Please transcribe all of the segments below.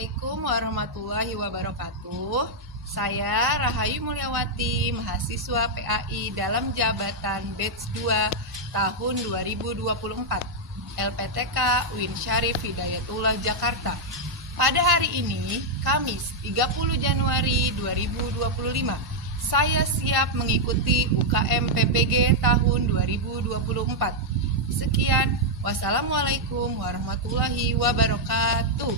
Assalamualaikum warahmatullahi wabarakatuh. Saya Rahayu Mulyawati, mahasiswa PAI dalam jabatan Batch 2 tahun 2024, LPTK UIN Syarif Hidayatullah Jakarta. Pada hari ini, Kamis 30 Januari 2025, saya siap mengikuti UKM PPG tahun 2024. Sekian, wassalamualaikum warahmatullahi wabarakatuh.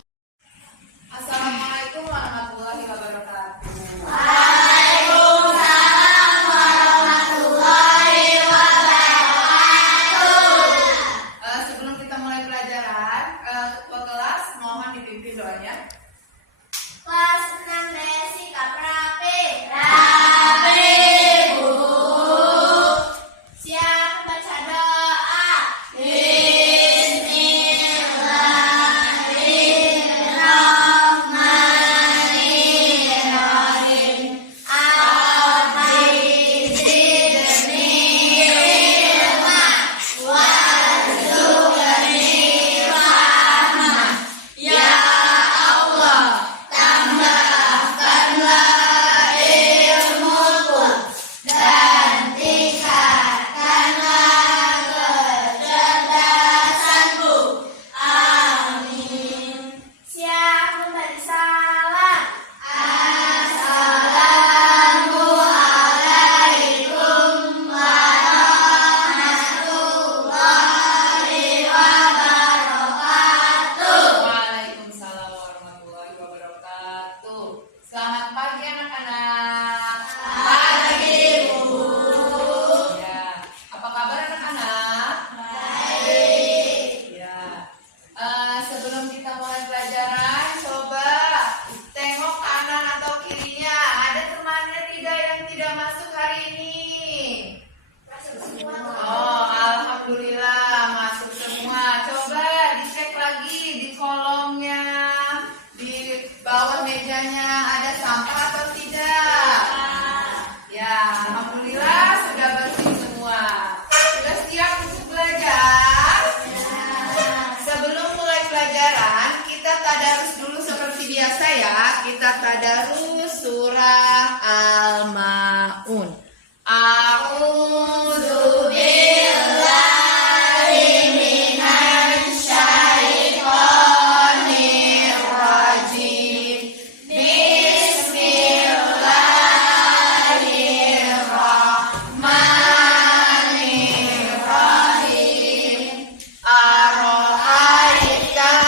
Assalamualaikum warahmatullahi wabarakatuh. Waalaikumsalam warahmatullahi wabarakatuh. Sebelum kita mulai pelajaran, ketua kelas mohon dipimpin doanya. Kelas 6 sikap rapi. Rapi, Bu. Siap baca doa. Selamat pagi anak-anak. Pagi, Bu. Ya, apa kabar anak-anak? Baik. Ya. Sebelum kita mulai pelajaran, coba tengok kanan atau kirinya. Ada temannya tidak yang tidak masuk hari ini? Oh, alhamdulillah masuk semua. Coba dicek lagi di kolomnya, di bawah mejanya ada sampah atau tidak? Ya, alhamdulillah sudah bersih semua. Sudah siap untuk belajar? Sebelum mulai pelajaran, kita tadarus dulu seperti biasa ya. Kita tadarus surah Al-Ma'un. A'udzu billahi minasy syaithanir rajim. Bismillahirrahmanirrahim. Ara'aital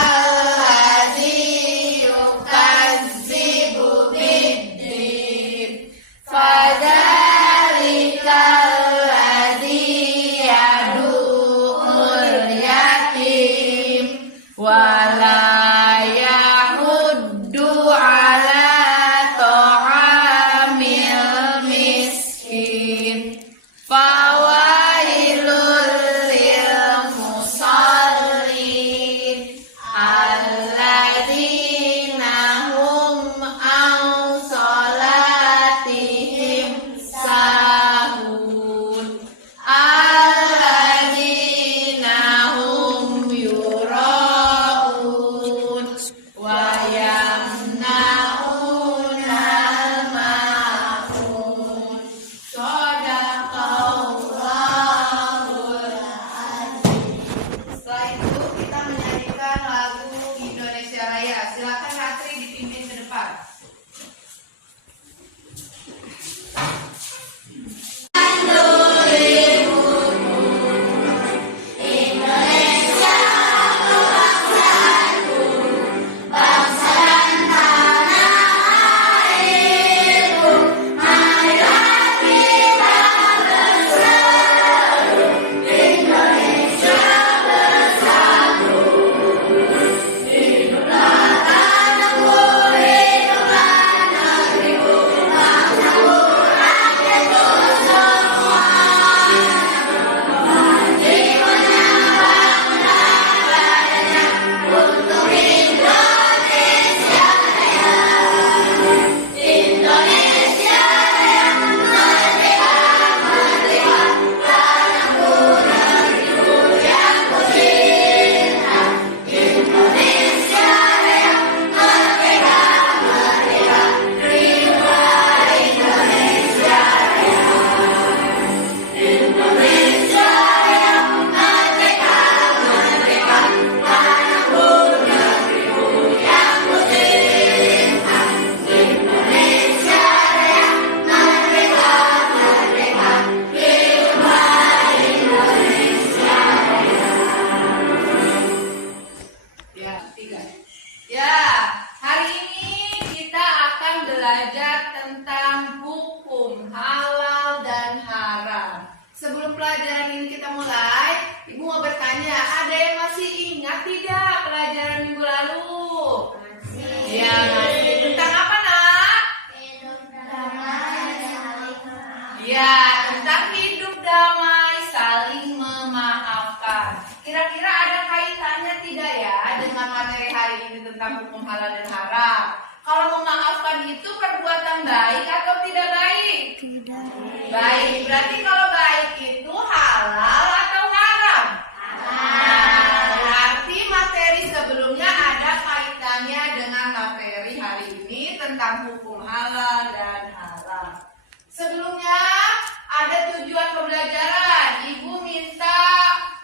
ladzi yukazzibu biddin. Fadzalikal ladzi yad'ul yatim wala yahuddu ala ta'amil miskin. Fawailul lil musallin alladzina hum an salatihim sahun alladzina hum yura'un wa yamna'unal ma'un. Shadaqallahul azim. Setelah itu kita menyanyikan lagu Indonesia Raya. Silakan Ratri dipimpin ke depan. Indonesia bersatu. belajar tentang hukum halal dan haram. Sebelum pelajaran ini kita mulai, Ibu mau bertanya, ada yang masih ingat tidak pelajaran minggu lalu? Ya, masih. Tentang apa, Nak? Ya, tentang hidup damai, saling memaafkan. Kira-kira ada kaitannya tidak ya dengan materi hari ini tentang hukum halal dan haram? Kalau memaafkan itu perbuatan baik atau tidak baik? Tidak. Baik, berarti kalau baik itu halal atau haram? Berarti materi sebelumnya ada kaitannya dengan materi hari ini tentang hukum halal dan haram. Sebelumnya ada tujuan pembelajaran. Ibu minta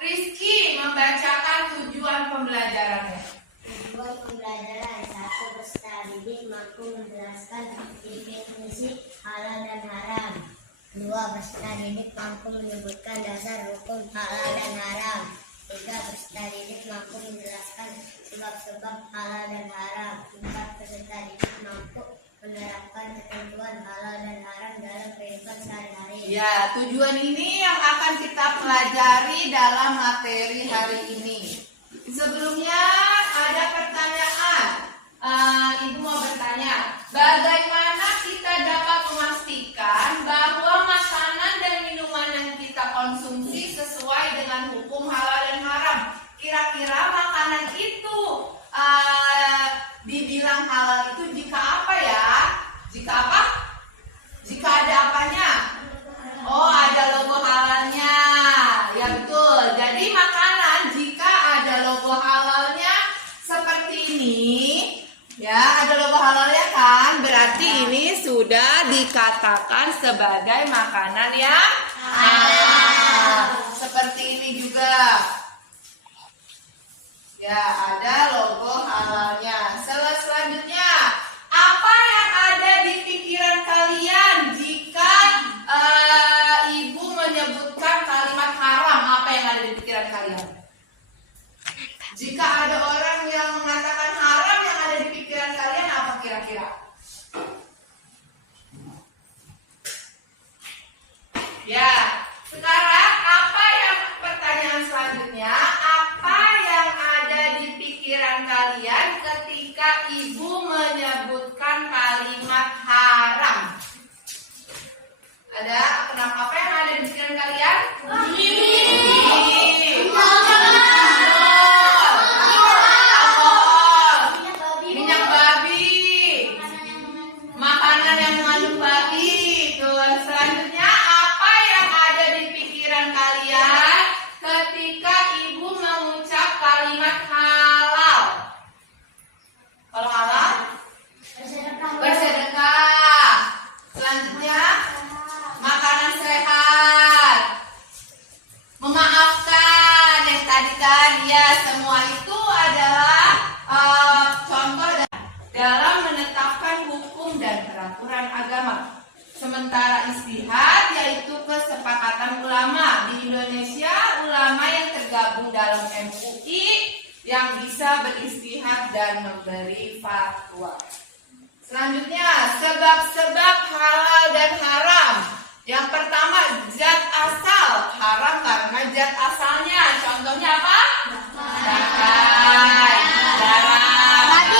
Rizky membacakan tujuan pembelajarannya. Tujuan pembelajaran 1. Peserta didik mampu menjelaskan definisi halal dan haram. 2. Peserta didik mampu menyebutkan dasar hukum halal dan haram. 3. Peserta didik mampu menjelaskan sebab-sebab halal dan haram. 4. Peserta didik mampu menerapkan ketentuan halal dan haram dalam kehidupan sehari-hari. Ya, tujuan ini yang akan kita pelajari dalam materi hari ini. Sebelumnya ada pertanyaan. Ibu mau bertanya, bagaimana kita dapat memastikan bahwa makanan dan minuman yang kita konsumsi sesuai dengan hukum halal dan haram? Kira-kira makanan itu dibilang halal itu jika apa ya? Jika apa? Jika ada apanya? Oh, ada logo halalnya. Ya betul. Jadi makanan jika ada logo halalnya seperti ini, ya ada logo halalnya kan? Berarti ini sudah dikatakan sebagai makanan yang halal. Seperti ini juga. Ya, ada logo halalnya. Selanjutnya, apa yang ada di pikiran kalian jika ibu menyebutkan kalimat haram? Apa yang ada di pikiran kalian? Jika ada orang yang mengatakan haram, yang ada di pikiran kalian apa kira-kira? Ya, sekarang apa yang pertanyaan selanjutnya? Apa yang ada di pikiran kalian ketika ibu menyebutkan kalimat haram? Ada apa yang ada di pikiran kalian? Minyak babi, makanan yang mengandung babi. Tuh, selanjutnya apa yang ada di pikiran kalian ketika ibu mengucap kalimat halal? Kalau halal, bersedekah. Selanjutnya, makanan sehat, memaafkan. Yang tadi kan, ya semua itu adalah contoh dalam menetapkan hukum dan peraturan agama. Sementara istihad yaitu kesepakatan ulama. Di Indonesia, ulama yang tergabung dalam MUI yang bisa beristihad dan memberi fatwa. Selanjutnya, sebab-sebab halal dan haram. Yang pertama, zat asal. Haram karena zat asalnya. Contohnya apa? Zakat, darah,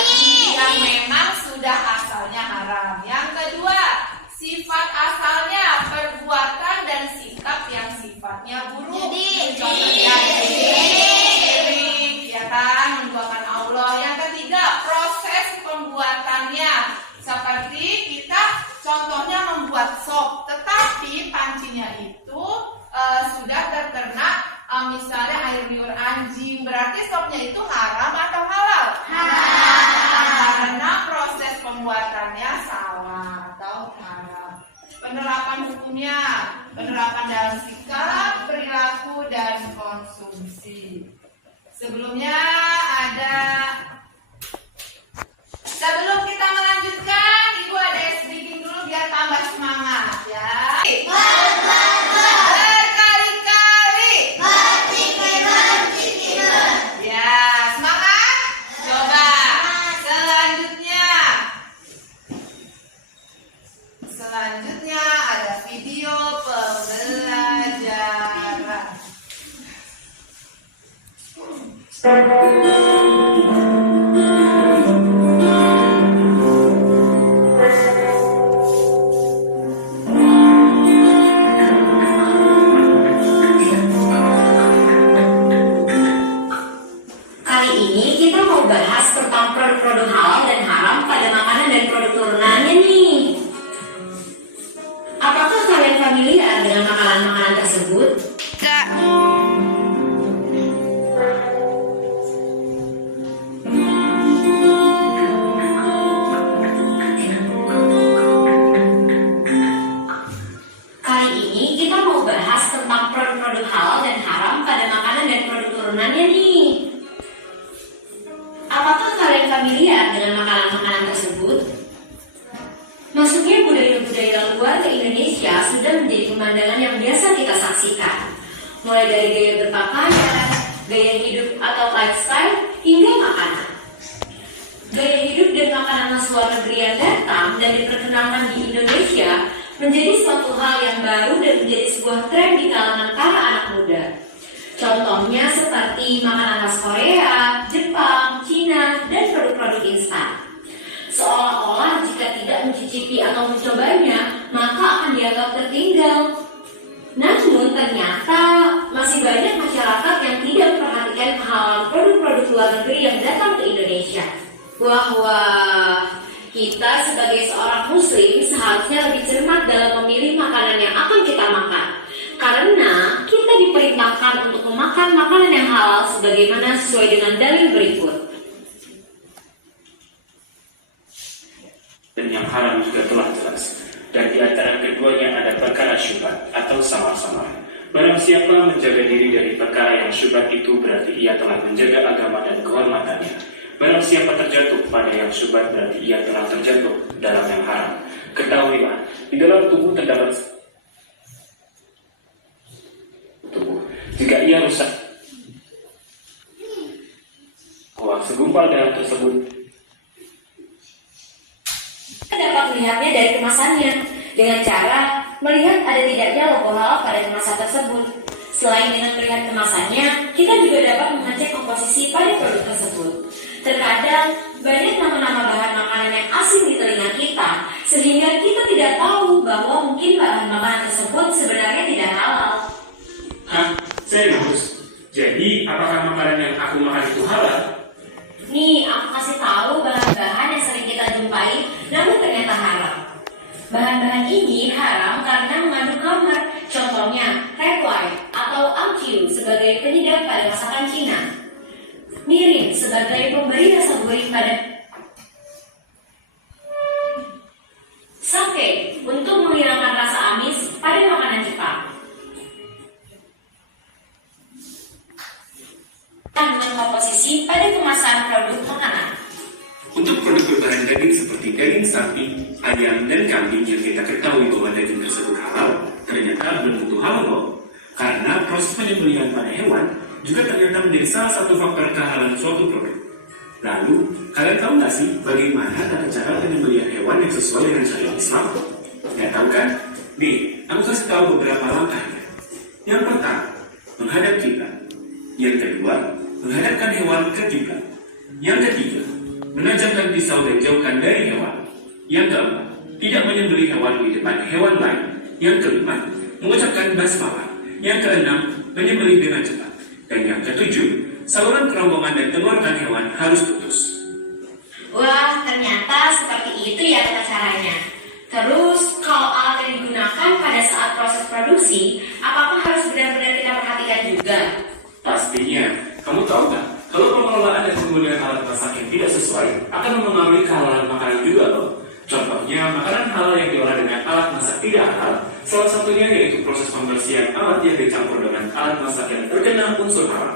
yang memang sudah asalnya haram. Yang kedua, sifat asalnya, perbuatan dan sikap yang sifatnya buruk. Contohnya syirik, ya kan, menduakan Allah. Yang ketiga, proses pembuatannya. Seperti kita contohnya membuat sop, tetapi pancinya itu sudah terkena misalnya air liur anjing. Berarti sopnya itu haram atau halal? Karena proses pembuatannya salah atau haram. Penerapan hukumnya, penerapan dalam sikap, perilaku, dan konsumsi. Sebelumnya ada, sebelum kita melanjutkan, ibu ada speaking dulu biar tambah semangat ya. Berkali-kali. Ya, semangat. Coba. Selanjutnya, produk-produk halal dan haram pada makanan dan produk turunannya nih. Apakah kalian familiar dengan makanan-makanan tersebut? Kak. Kali ini kita mau bahas tentang produk-produk halal dan haram pada makanan dan produk turunannya nih. Apakah kalian familiar dengan makanan-makanan tersebut? Masuknya budaya-budaya luar ke Indonesia sudah menjadi pemandangan yang biasa kita saksikan. Mulai dari gaya berpakaian, gaya hidup atau lifestyle, hingga makanan. Gaya hidup dan makanan khas luar negeri yang datang dan diperkenalkan di Indonesia menjadi suatu hal yang baru dan menjadi sebuah tren di kalangan para anak muda. Contohnya seperti makanan khas Korea, Jepang, Cina, dan produk-produk instan. Seolah-olah jika tidak mencicipi atau mencobanya, maka akan dianggap tertinggal. Namun ternyata masih banyak masyarakat yang tidak memperhatikan kehalalan produk-produk luar negeri yang datang ke Indonesia. Wah, kita sebagai seorang muslim seharusnya lebih cermat dalam memilih makanan yang akan kita makan. Karena kita diperintahkan untuk memakan makanan yang halal sebagaimana sesuai dengan dalil berikut. Dan yang haram juga telah jelas. Dan di antara keduanya ada perkara syubhat atau samar-samar. Barang siapa menjaga diri dari perkara yang syubhat itu berarti ia telah menjaga agama dan kehormatannya. Barang siapa terjatuh pada yang syubhat berarti ia telah terjatuh dalam yang haram. Ketahuilah, di dalam tubuh terdapat tubuh. Jika ia rusak, bahwa segumpal darah tersebut Dapat melihatnya dari kemasannya dengan cara melihat ada tidaknya logo halal pada kemasan tersebut. Selain dengan melihat kemasannya, kita juga dapat mengecek komposisi pada produk tersebut. Terkadang banyak nama-nama bahan makanan yang asing di telinga kita, sehingga kita tidak tahu bahwa mungkin bahan makanan tersebut sebenarnya tidak halal. hah? Serius? Jadi, apakah makanan yang aku makan itu halal? Nih, aku kasih tahu bahan-bahan yang sering kita jumpai, namun ternyata haram. Bahan-bahan ini haram karena mengandung khamar, contohnya red wine atau amciu sebagai penyedap pada masakan Cina, mirin sebagai pemberi rasa gurih pada sake untuk menghilangkan rasa amis pada makanan Jepang. Kandungan komposisi pada kemasan produk makanan. Untuk produk berbahan daging seperti daging sapi, ayam, dan kambing yang kita ketahui bahwa daging tersebut halal, ternyata belum tentu halal loh. Karena proses penyembelihan pada hewan juga ternyata menjadi salah satu faktor kehalalan suatu produk. Lalu, kalian tahu nggak sih bagaimana tata cara penyembelihan hewan yang sesuai dengan syariat Islam? Nggak tahu kan? Nih, aku kasih tahu beberapa langkahnya. Yang pertama, menghadap kiblat. Yang kedua, menghadapkan hewan ke kiblat. Yang ketiga, menajamkan pisau dan jauhkan dari hewan. Yang keempat, tidak menyembelih hewan di depan hewan lain. Yang kelima, mengucapkan basmalah. Yang keenam, menyembelih dengan cepat. Dan yang ketujuh, saluran kerongkongan dan tenggorokan hewan harus putus. Wah, ternyata seperti itu ya tata caranya. Terus, kalau alat yang digunakan pada saat proses produksi, apakah harus benar-benar kita perhatikan juga? Pastinya, kamu tahu nggak? Kalau pengelolaan dan penggunaan alat masak yang tidak sesuai akan mempengaruhi kehalalan makanan juga loh. Contohnya, makanan halal yang diolah dengan alat masak tidak halal, salah satunya yaitu proses pembersihan alat yang dicampur dengan alat masak yang terkena unsur haram.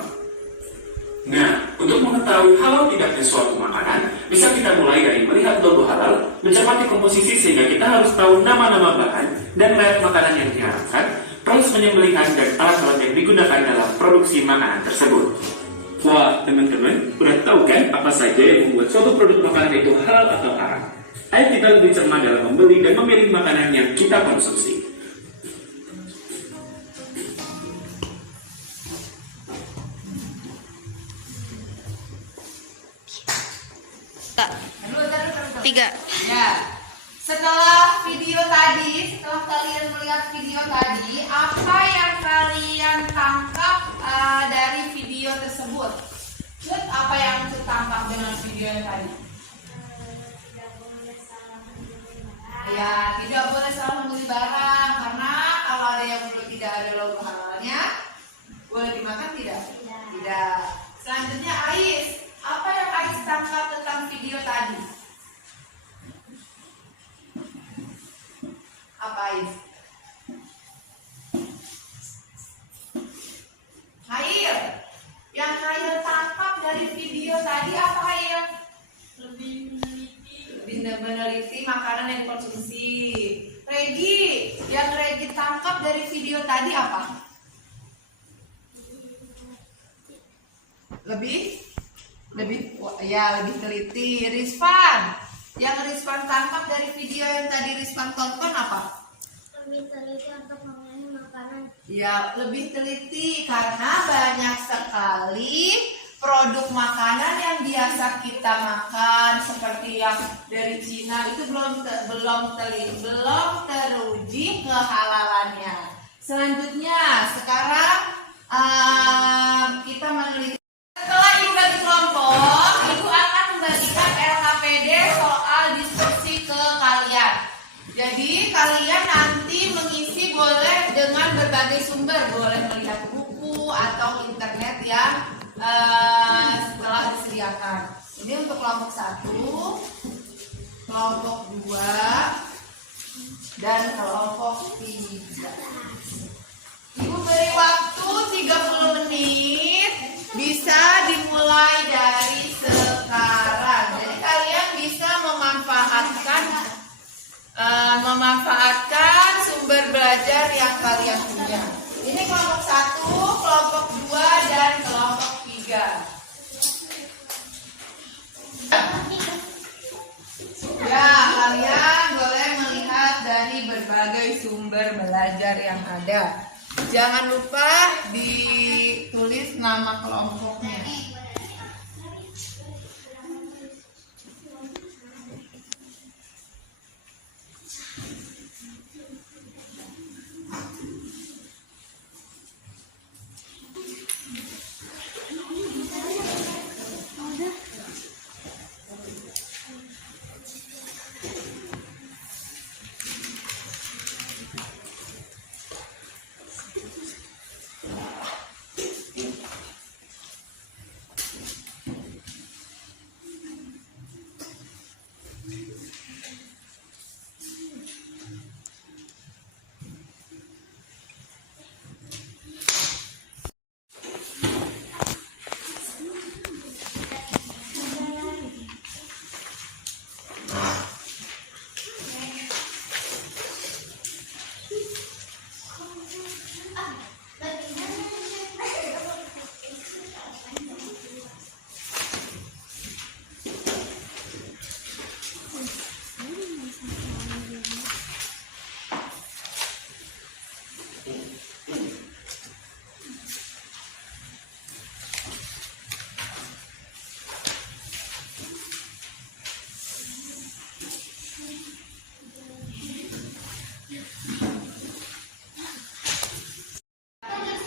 Nah, untuk mengetahui halal tidaknya suatu makanan, bisa kita mulai dari melihat logo halal, mencermati komposisi sehingga kita harus tahu nama-nama bahan dan merek makanan yang diharamkan, proses penyembelihan dan alat-alat yang digunakan dalam produksi makanan tersebut. Wah, teman-teman, udah tahu kan apa saja yang membuat suatu produk makanan itu halal atau haram? Ayo kita lebih cermat dalam membeli dan memilih makanan yang kita konsumsi. Tiga. Ya. Setelah kalian melihat video tadi, apa yang kalian tangkap dari video tersebut? Apa yang tangkap dengan video yang tadi? Ya, tidak boleh salah membeli barang karena kalau ada yang tidak ada logo halalnya, boleh dimakan tidak? Tidak. Selanjutnya Ais, apa yang Ais tangkap tentang video tadi? Apa Ais? Hail, yang Hail tangkap dari video tadi apa Hail? Lebih meneliti makanan yang dikonsumsi. Regi, yang Regi tangkap dari video tadi apa? Lebih teliti. Rizvan, yang Rizvan tangkap dari video yang tadi Rizvan tonton apa? Lebih teliti untuk memilih makanan. Ya, lebih teliti karena banyak sekali produk makanan yang biasa kita makan seperti yang dari Cina itu belum teruji kehalalannya. Selanjutnya, sekarang kita meneliti. Setelah Ibu bagi kelompok, Ibu akan membagikan LKPD soal diskusi ke kalian. Jadi kalian nanti mengisi boleh dengan berbagai sumber, boleh melihat buku atau internet yang setelah disediakan. Ini untuk kelompok 1, kelompok 2, dan kelompok 3. Ibu beri waktu 30 menit, bisa dimulai dari sekarang. Jadi kalian bisa memanfaatkan sumber belajar yang kalian punya. Ini kelompok 1, kelompok 2, dan kelompok 3. Ya, kalian boleh melihat dari berbagai sumber belajar yang ada. Jangan lupa ditulis nama kelompoknya.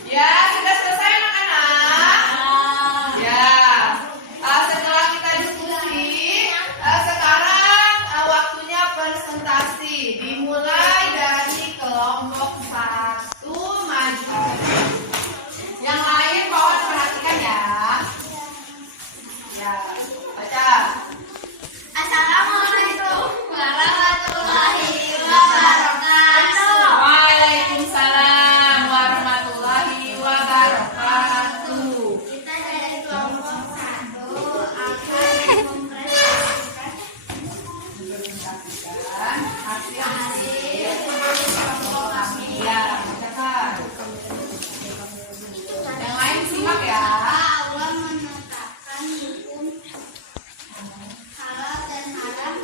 Ya, sudah selesai anak-anak? Ya. Setelah kita diskusi, sekarang waktunya presentasi. Dimulai dari kelompok 1 maju. Yang lain mohon perhatikan ya. Ya, baca. Assalamualaikum warahmatullahi wabarakatuh. Waalaikumsalam warahmatullahi wabarakatuh. Kita dari kelompok 1 akan Presentasikan hasil kelompok kami. Ya, bacakan. Yang lain simak ya. Allah menetapkan hukum halal dan haram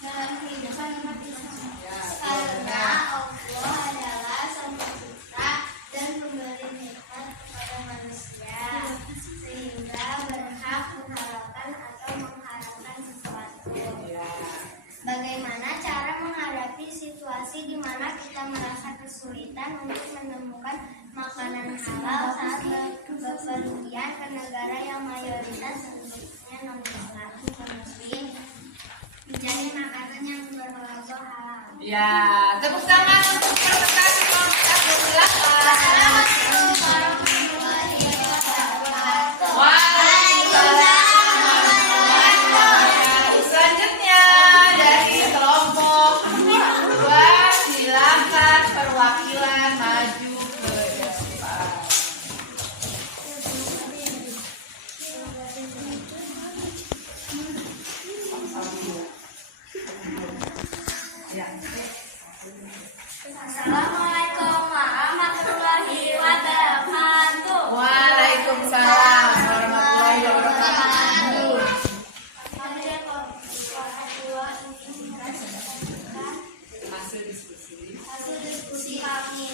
dalam kehidupan umat Islam. Karena Allah adalah Sang Pencipta dan pemberi nikmat kepada manusia, sehingga berhak menghalalkan atau mengharamkan sesuatu. Bagaimana cara menghadapi situasi di mana kita merasa kesulitan untuk menemukan makanan halal saat bepergian ke negara yang mayoritas penduduknya non-Muslim? Mencari makanan yang berlogo Ya, tepuk tangan untuk presentasi kelompok 1. Waalaikumsalam. Selanjutnya dari kelompok 2, silakan perwakilan maju ke depan. Ya. Assalamualaikum warahmatullahi wabarakatuh. Waalaikumsalam warahmatullahi wabarakatuh. Hasil diskusi kami.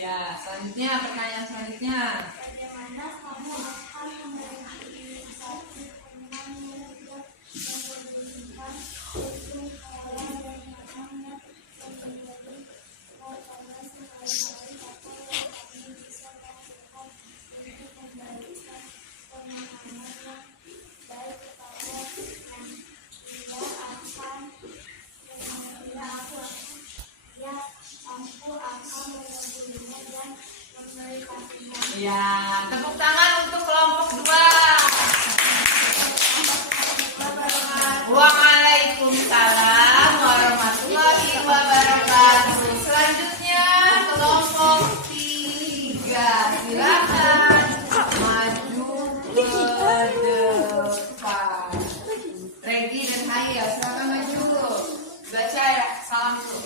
Ya, selanjutnya pertanyaan selanjutnya. Bagaimana kamu akan merealisasi kemenangan yang memperlukan hukum halal dan haramnya yang menjadi warga sehari-hari atau yang kami bisa lakukan untuk memberikan pemahaman yang baik kepada aku akan mengajuinya dan memberitahunya. Ya, tepuk tangan untuk kelompok 2. Waalaikumsalam warahmatullahi wabarakatuh. Selanjutnya kelompok 3, silakan maju ke depan. Regi dan Haya, silakan maju. Baca ya, salam dulu.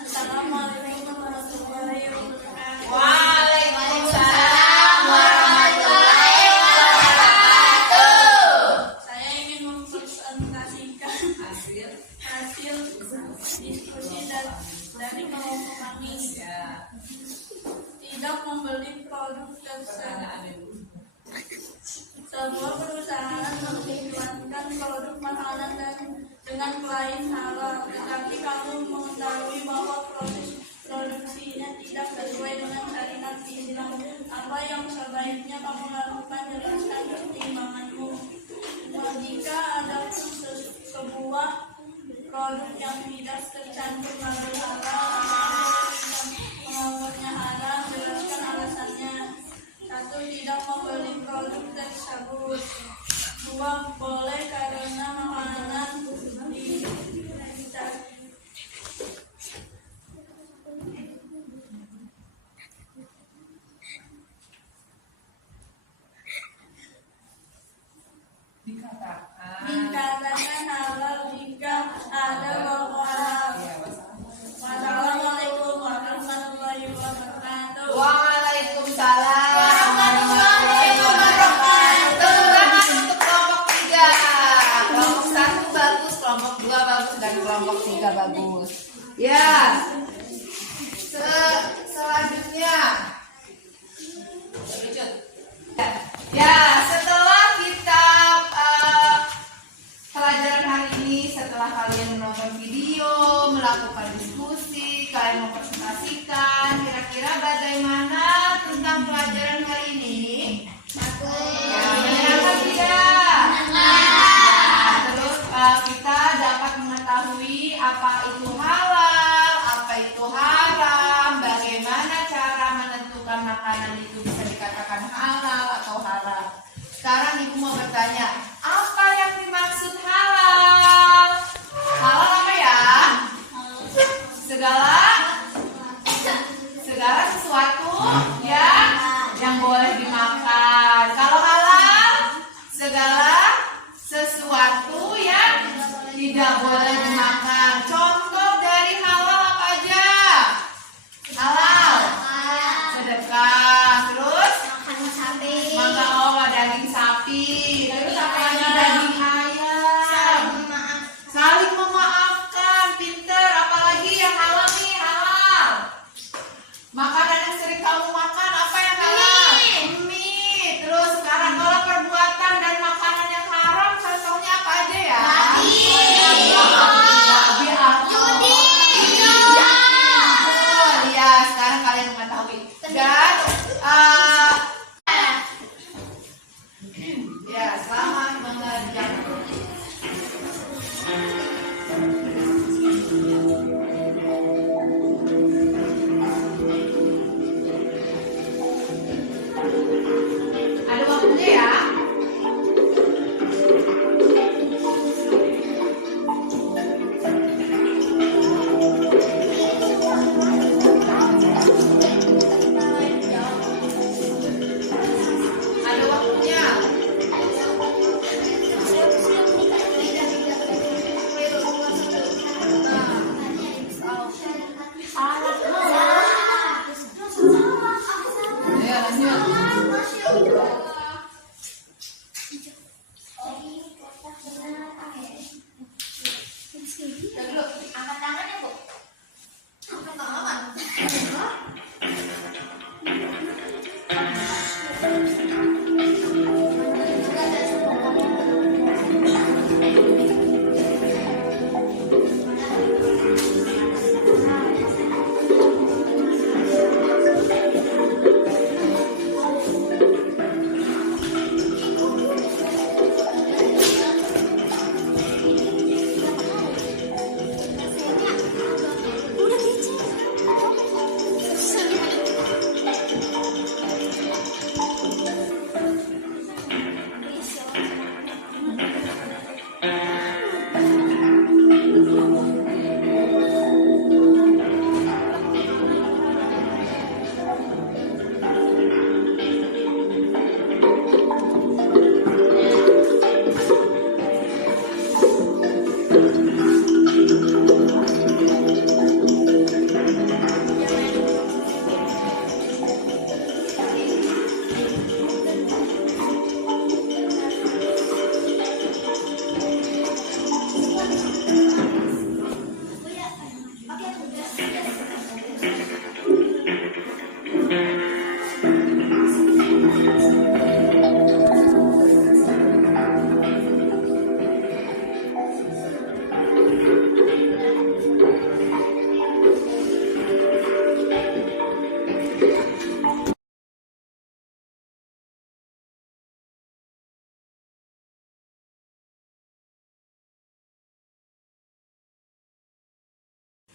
Assalamualaikum warahmatullahi wabarakatuh. Waalaikumsalam warahmatullahi wabarakatuh. Saya ingin mempresentasikan hasil diskusi dari kelompok kami. Tidak membeli produk tersebut. Sebuah perusahaan mengiklankan produk makanan dengan klaim halal, tetapi kamu mengetahui bahwa proses produksinya tidak sesuai dengan syariat Islam. Apa yang sebaiknya kamu lakukan? Jelaskan pertimbanganmu. Jika ada sebuah produk yang tidak tercantum label halal, menganggapnya haram, jelaskan alasannya. 1. Tidak membeli produk tersebut. 2. Boleh karena makanan dikatakan halal jika ada logo halal. Wassalamualaikum warahmatullahi wabarakatuh. Waalaikumsalam warahmatullahi wabarakatuh. Tepuk tangan untuk kelompok 3. Kelompok 1 bagus, kelompok 2 bagus, dan kelompok 3 bagus. Ya. Selanjutnya. Ya, setelah kita pelajaran hari ini, setelah kalian menonton video, melakukan diskusi, kalian mempresentasikan, kira-kira bagaimana tentang pelajaran hari ini? Menyenangkan tidak? Terus kita dapat mengetahui apa itu halal, apa itu haram, bagaimana cara menentukan makanan itu bisa dikatakan halal atau haram. Sekarang ibu mau bertanya, apa yang dimaksud halal? Halal apa ya? Segala sesuatu yang boleh dimakan. Kalau halal, segala sesuatu yang tidak boleh dimakan. Contoh dari halal apa aja? Halal, sedekah, terus makan daging sapi, terus apa lagi? Daging ayam, Dulu, angkat tangannya, Bu. Angkat tangan.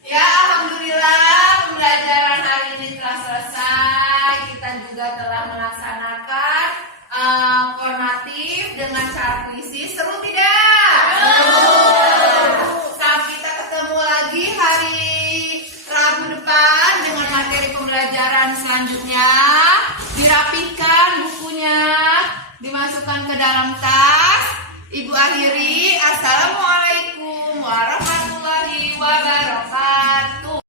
Ya, alhamdulillah pembelajaran hari ini telah selesai. Kita juga telah melaksanakan formatif dengan cara puisi. Seru tidak? Sampai kita ketemu lagi hari Rabu depan dengan materi pembelajaran selanjutnya. Dirapikan bukunya, dimasukkan ke dalam tas.